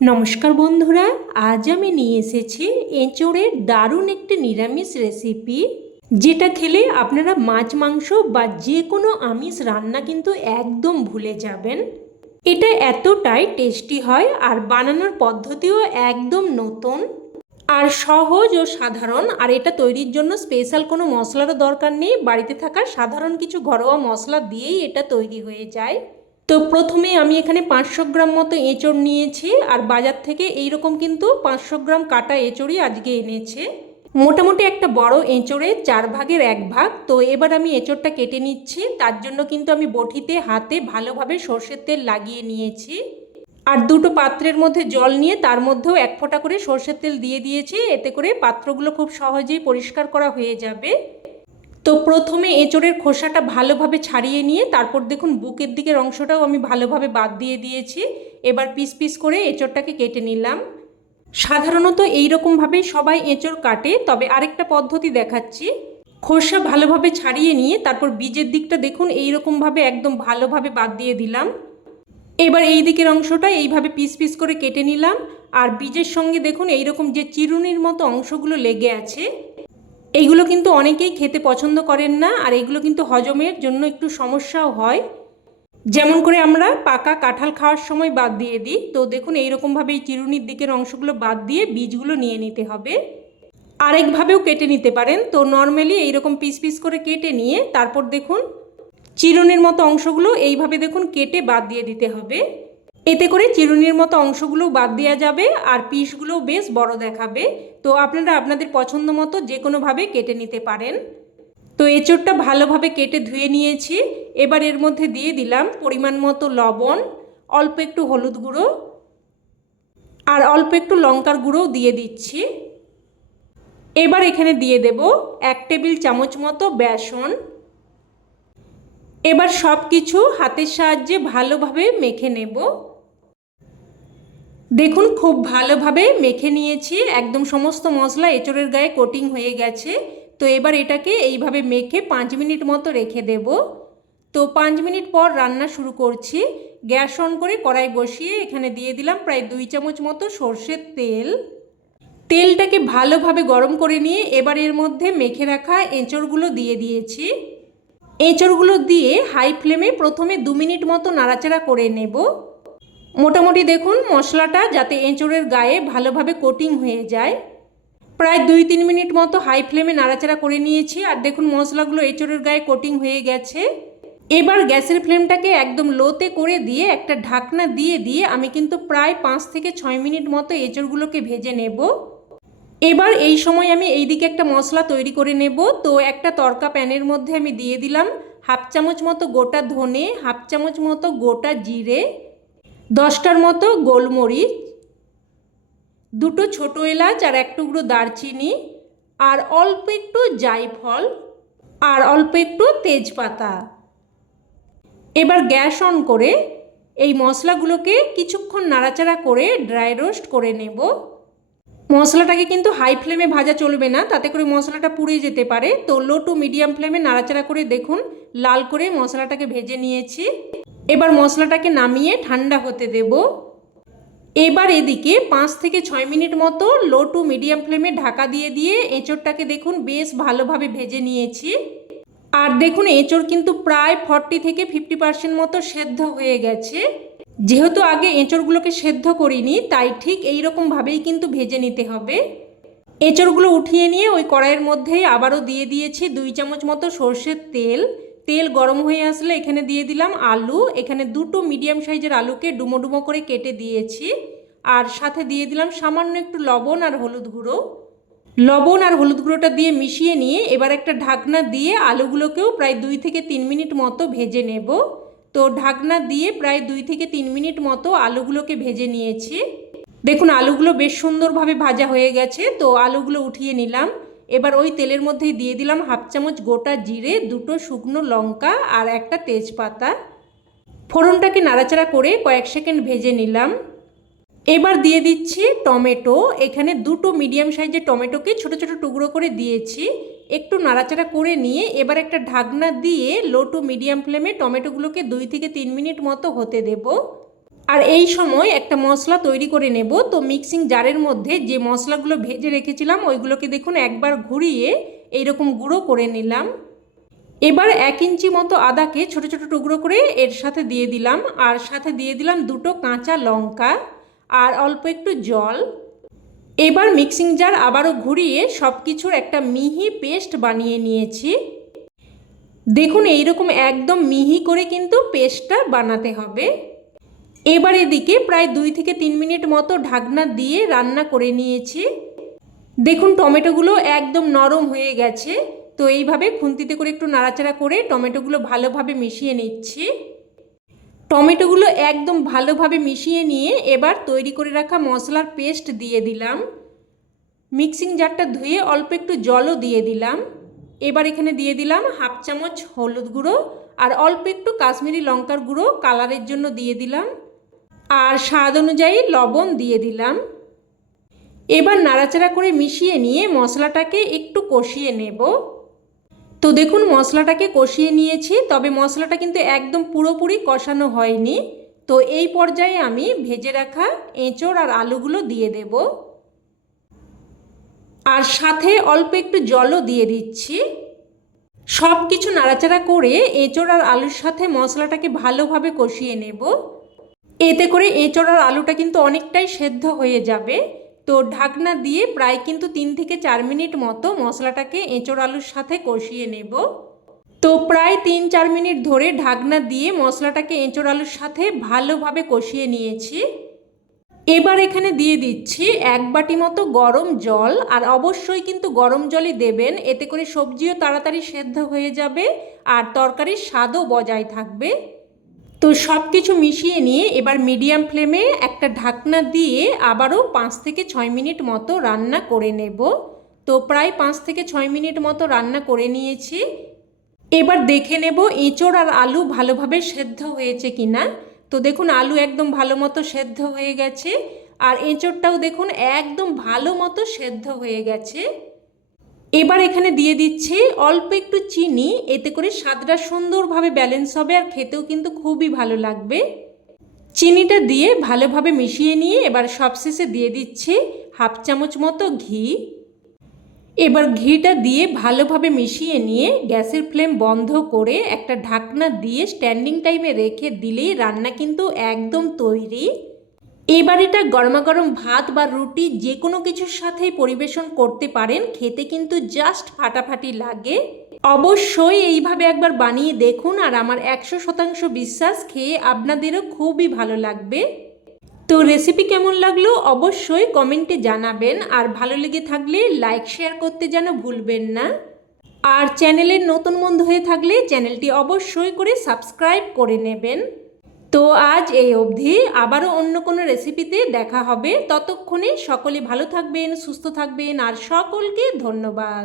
নমস্কার বন্ধুরা, আজ আমি নিয়ে এসেছি এঁচোড়ের দারুণ একটি নিরামিষ রেসিপি, যেটা খেলে আপনারা মাছ মাংস বা যে কোনো আমিষ রান্না কিন্তু একদম ভুলে যাবেন। এটা এতটাই টেস্টি হয় আর বানানোর পদ্ধতিও একদম নতুন আর সহজ ও সাধারণ। আর এটা তৈরির জন্য স্পেশাল কোনো মশলারও দরকার নেই, বাড়িতে থাকা সাধারণ কিছু ঘরোয়া মশলা দিয়েই এটা তৈরি হয়ে যায়। তো প্রথমে আমি এখানে 500 গ্রাম মতো এঁচোড় নিয়েছি, আর বাজার থেকে এইরকম কিন্তু 500 গ্রাম কাটা এঁচোড়ই আজকে এনেছে। মোটামুটি একটা বড় এঁচোড়ের 4 ভাগের 1 ভাগ। তো এবার আমি এঁচোড়টা কেটে নিচ্ছি। তার জন্য কিন্তু আমি বটিতে হাতে ভালোভাবে সর্ষের তেল লাগিয়ে নিয়েছি, আর দুটো পাত্রের মধ্যে জল নিয়ে তার মধ্যেও 1 ফোঁটা করে সর্ষের তেল দিয়ে দিয়েছি। এতে করে পাত্রগুলো খুব সহজেই পরিষ্কার করা হয়ে যাবে। তো প্রথমে এঁচোড়ের খোসাটা ভালোভাবে ছাড়িয়ে নিয়ে তারপর দেখুন বুকের দিকের অংশটাও আমি ভালোভাবে বাদ দিয়ে দিয়েছি। এবার পিস পিস করে এঁচোড়টাকে কেটে নিলাম। সাধারণত এইরকমভাবেই সবাই এঁচোড় কাটে, তবে আরেকটা পদ্ধতি দেখাচ্ছি। খোসা ভালোভাবে ছাড়িয়ে নিয়ে তারপর বীজের দিকটা দেখুন এইরকমভাবে একদম ভালোভাবে বাদ দিয়ে দিলাম। এবার এই দিকের অংশটা এইভাবে পিস পিস করে কেটে নিলাম। আর বীজের সঙ্গে দেখুন এইরকম যে চিরুনির মতো অংশগুলো লেগে আছে, এইগুলো কিন্তু অনেকেই খেতে পছন্দ করেন না, আর এগুলো কিন্তু হজমের জন্য একটু সমস্যাও হয়। যেমন করে আমরা পাকা কাঁঠাল খাওয়ার সময় বাদ দিয়ে দিই। তো দেখুন এইরকমভাবে এই চিরুনির দিকের অংশগুলো বাদ দিয়ে বীজগুলো নিয়ে নিতে হবে। আরেকভাবেও কেটে নিতে পারেন। তো নর্মালি এইরকম পিস পিস করে কেটে নিয়ে তারপর দেখুন চিরুনির মতো অংশগুলো এইভাবে দেখুন কেটে বাদ দিয়ে দিতে হবে। এতে করে চিরুনির মতো অংশগুলো বাদ দেওয়া যাবে আর পিসগুলো বেশ বড় দেখাবে। তো আপনারা আপনাদের পছন্দ মতো যে কোনোভাবে কেটে নিতে পারেন। তো এঁচোড়টা ভালোভাবে কেটে ধুয়ে নিয়েছি। এবার এর মধ্যে দিয়ে দিলাম পরিমাণ মতো লবণ, অল্প একটু হলুদ গুঁড়ো আর অল্প একটু লঙ্কার গুঁড়োও দিয়ে দিচ্ছি। এবার এখানে দিয়ে দেব 1 টেবিল চামচ মতো বেসন। এবার সব কিছু হাতের সাহায্যে ভালোভাবে মেখে নেব। দেখুন খুব ভালোভাবে মেখে নিয়েছি, একদম সমস্ত মশলা এঁচোড়ের গায়ে কোটিং হয়ে গেছে। তো এবার এটাকে এইভাবে মেখে 5 মিনিট মতো রেখে দেব। তো 5 মিনিট পর রান্না শুরু করছি। গ্যাস অন করে কড়াই বসিয়ে এখানে দিয়ে দিলাম প্রায় 2 চামচ মতো সর্ষের তেল। তেলটাকে ভালোভাবে গরম করে নিয়ে এবার এর মধ্যে মেখে রাখা এঁচোড়গুলো দিয়ে দিয়েছি। এঁচোড়গুলো দিয়ে হাই ফ্লেমে প্রথমে 2 মিনিট মতো নাড়াচাড়া করে নেব। মোটামুটি দেখুন মশলাটা যাতে এঁচোড়ের গায়ে ভালোভাবে কোটিং হয়ে যায়। প্রায় 2-3 মিনিট মতো হাই ফ্লেমে নাড়াচাড়া করে নিয়েছি, আর দেখুন মশলাগুলো এঁচোড়ের গায়ে কোটিং হয়ে গেছে। এবার গ্যাসের ফ্লেমটাকে একদম লোতে করে দিয়ে একটা ঢাকনা দিয়ে দিয়ে আমি কিন্তু প্রায় 5 থেকে 6 মিনিট মতো এঁচোড়গুলোকে ভেজে নেব। এবার এই সময় আমি এইদিকে একটা মশলা তৈরি করে নেব। তো একটা তড়কা প্যানের মধ্যে আমি দিয়ে দিলাম 1/2 চামচ মতো গোটা ধনে, 1/2 চামচ মতো গোটা জিরে, 10টার মতো গোলমরিচ, 2টো ছোটো এলাচ আর 1 টুকরো দারচিনি, আর অল্প একটু জায়ফল আর অল্প একটু তেজপাতা। এবার গ্যাস অন করে এই মশলাগুলোকে কিছুক্ষণ নাড়াচাড়া করে ড্রাই রোস্ট করে নেব। মশলাটাকে কিন্তু হাই ফ্লেমে ভাজা চলবে না, তাতে করে মশলাটা পুড়ে যেতে পারে। তো লো টু মিডিয়াম ফ্লেমে নাড়াচাড়া করে দেখুন লাল করে মশলাটাকে ভেজে নিয়েছি। এবার মশলাটাকে নামিয়ে ঠান্ডা হতে দেব। এবার এদিকে 5 থেকে 6 মিনিট মতো লো টু মিডিয়াম ফ্লেমে ঢাকা দিয়ে দিয়ে এঁচোড়টাকে দেখুন বেশ ভালোভাবে ভেজে নিয়েছি। আর দেখুন এঁচোড় কিন্তু প্রায় 40 থেকে 50% মতো সেদ্ধ হয়ে গেছে। যেহেতু আগে এঁচোড়গুলোকে সেদ্ধ করিনি, তাই ঠিক এই রকমভাবেই কিন্তু ভেজে নিতে হবে। এঁচোড়গুলো উঠিয়ে নিয়ে ওই কড়াইয়ের মধ্যেই আবারও দিয়ে দিয়েছি 2 চামচ মতো সর্ষের তেল। তেল গরম হয়ে আসলে এখানে দিয়ে দিলাম আলু। এখানে 2টো মিডিয়াম সাইজের আলুকে ডুমো ডুমো করে কেটে দিয়েছি, আর সাথে দিয়ে দিলাম সামান্য একটু লবণ আর হলুদ গুঁড়ো। লবণ আর হলুদ গুঁড়োটা দিয়ে মিশিয়ে নিয়ে এবার একটা ঢাকনা দিয়ে আলুগুলোকেও প্রায় 2 থেকে 3 মিনিট মতো ভেজে নেব। তো ঢাকনা দিয়ে প্রায় 2 থেকে 3 মিনিট মতো আলুগুলোকে ভেজে নিয়েছি। দেখুন আলুগুলো বেশ সুন্দরভাবে ভাজা হয়ে গেছে। তো আলুগুলো উঠিয়ে নিলাম। এবার ওই তেলের মধ্যেই দিয়ে দিলাম 1/2 চামচ গোটা জিরে, 2টো শুকনো লঙ্কা আর একটা তেজপাতা। ফোড়নটাকে নাড়াচাড়া করে কয়েক সেকেন্ড ভেজে নিলাম। এবার দিয়ে দিচ্ছি টমেটো। এখানে 2টো মিডিয়াম সাইজের টমেটোকে ছোট ছোট টুকরো করে দিয়েছি। একটু নাড়াচাড়া করে নিয়ে এবার একটা ঢাকনা দিয়ে লো টু মিডিয়াম ফ্লেমে টমেটোগুলোকে 2 থেকে 3 মিনিট মতো হতে দেব। আর এই সময় একটা মশলা তৈরি করে নেব। তো মিক্সিং জারের মধ্যে যে মশলাগুলো ভেজে রেখেছিলাম ওইগুলোকে দেখুন একবার ঘুরিয়ে এইরকম গুঁড়ো করে নিলাম। এবার 1 ইঞ্চি মতো আদাকে ছোট ছোট টুকরো করে এর সাথে দিয়ে দিলাম, আর সাথে দিয়ে দিলাম 2টো কাঁচা লঙ্কা আর অল্প একটু জল। এবার মিক্সিং জার আবারও ঘুরিয়ে সব কিছুর একটা মিহি পেস্ট বানিয়ে নিয়েছি। দেখুন এইরকম একদম মিহি করে কিন্তু পেস্টটা বানাতে হবে। এবার এদিকে প্রায় 2 থেকে 3 মিনিট মতো ঢাকনা দিয়ে রান্না করে নিয়েছি। দেখুন টমেটোগুলো একদম নরম হয়ে গেছে। তো এইভাবে খুন্তিতে করে একটু নাড়াচাড়া করে টমেটোগুলো ভালোভাবে মিশিয়ে নিচ্ছি। টমেটোগুলো একদম ভালোভাবে মিশিয়ে নিয়ে এবার তৈরি করে রাখা মশলার পেস্ট দিয়ে দিলাম। মিক্সিং জারটা ধুয়ে অল্প একটু জলও দিয়ে দিলাম। এবার এখানে দিয়ে দিলাম 1/2 চামচ হলুদ গুঁড়ো আর অল্প একটু কাশ্মীরি লঙ্কার গুঁড়ো কালারের জন্য দিয়ে দিলাম, আর স্বাদ অনুযায়ী লবণ দিয়ে দিলাম। এবার নাড়াচাড়া করে মিশিয়ে নিয়ে মশলাটাকে একটু কষিয়ে নেব। তো দেখুন মশলাটাকে কষিয়ে নিয়েছি, তবে মশলাটা কিন্তু একদম পুরোপুরি কষানো হয়নি। তো এই পর্যায়ে আমি ভেজে রাখা এঁচোড় আর আলুগুলো দিয়ে দেব, আর সাথে অল্প একটু জলও দিয়ে দিচ্ছি। সব কিছু নাড়াচাড়া করে এঁচোড় আর আলুর সাথে মশলাটাকে ভালোভাবে কষিয়ে নেব। এতে করে এঁচোড় আর আলুটা কিন্তু অনেকটাই সেদ্ধ হয়ে যাবে। তো ঢাকনা দিয়ে প্রায় কিন্তু 3 থেকে 4 মিনিট মতো মশলাটাকে এঁচোড় আলুর সাথে কষিয়ে নেব। তো প্রায় 3-4 মিনিট ধরে ঢাকনা দিয়ে মশলাটাকে এঁচোড় আলুর সাথে ভালোভাবে কষিয়ে নিয়েছি। এবার এখানে দিয়ে দিচ্ছি 1 বাটি মতো গরম জল, আর অবশ্যই কিন্তু গরম জলই দেবেন, এতে করে সবজিও তাড়াতাড়ি সেদ্ধ হয়ে যাবে আর তরকারির স্বাদও বজায় থাকবে। তো সব কিছু মিশিয়ে নিয়ে এবার মিডিয়াম ফ্লেমে একটা ঢাকনা দিয়ে আবারও 5 থেকে 6 মিনিট মতো রান্না করে নেব। তো প্রায় 5 থেকে 6 মিনিট মতো রান্না করে নিয়েছি। এবার দেখে নেব এঁচোড় আর আলু ভালোভাবে সেদ্ধ হয়েছে কিনা। তো দেখুন আলু একদম ভালো মতো সেদ্ধ হয়ে গেছে, আর এঁচোড়টাও দেখুন একদম ভালো মতো সেদ্ধ হয়ে গেছে। এবার এখানে দিয়ে দিচ্ছি অল্প একটু চিনি, এতে করে স্বাদটা সুন্দরভাবে ব্যালেন্স হবে আর খেতেও কিন্তু খুবই ভালো লাগবে। চিনিটা দিয়ে ভালোভাবে মিশিয়ে নিয়ে এবার সবশেষে দিয়ে দিচ্ছি 1/2 চামচ মতো ঘি। এবার ঘিটা দিয়ে ভালোভাবে মিশিয়ে নিয়ে গ্যাসের ফ্লেম বন্ধ করে একটা ঢাকনা দিয়ে স্ট্যান্ডিং টাইমে রেখে দিলেই রান্না কিন্তু একদম তৈরি। এবার এটা গরমাগরম ভাত বা রুটি যে কোনো কিছুর সাথেই পরিবেশন করতে পারেন, খেতে কিন্তু জাস্ট ফাটাফাটি লাগে। অবশ্যই এইভাবে একবার বানিয়ে দেখুন, আর আমার 100% বিশ্বাস খেয়ে আপনাদেরও খুবই ভালো লাগবে। তো রেসিপি কেমন লাগলো অবশ্যই কমেন্টে জানাবেন, আর ভালো লেগে থাকলে লাইক শেয়ার করতে যেন ভুলবেন না। আর চ্যানেলের নতুন বন্ধু হয়ে থাকলে চ্যানেলটি অবশ্যই করে সাবস্ক্রাইব করে নেবেন। তো আজ এই অবধি, আবারও অন্য কোনো রেসিপিতে দেখা হবে। ততক্ষণে সকলে ভালো থাকবেন, সুস্থ থাকবেন, আর সকলকে ধন্যবাদ।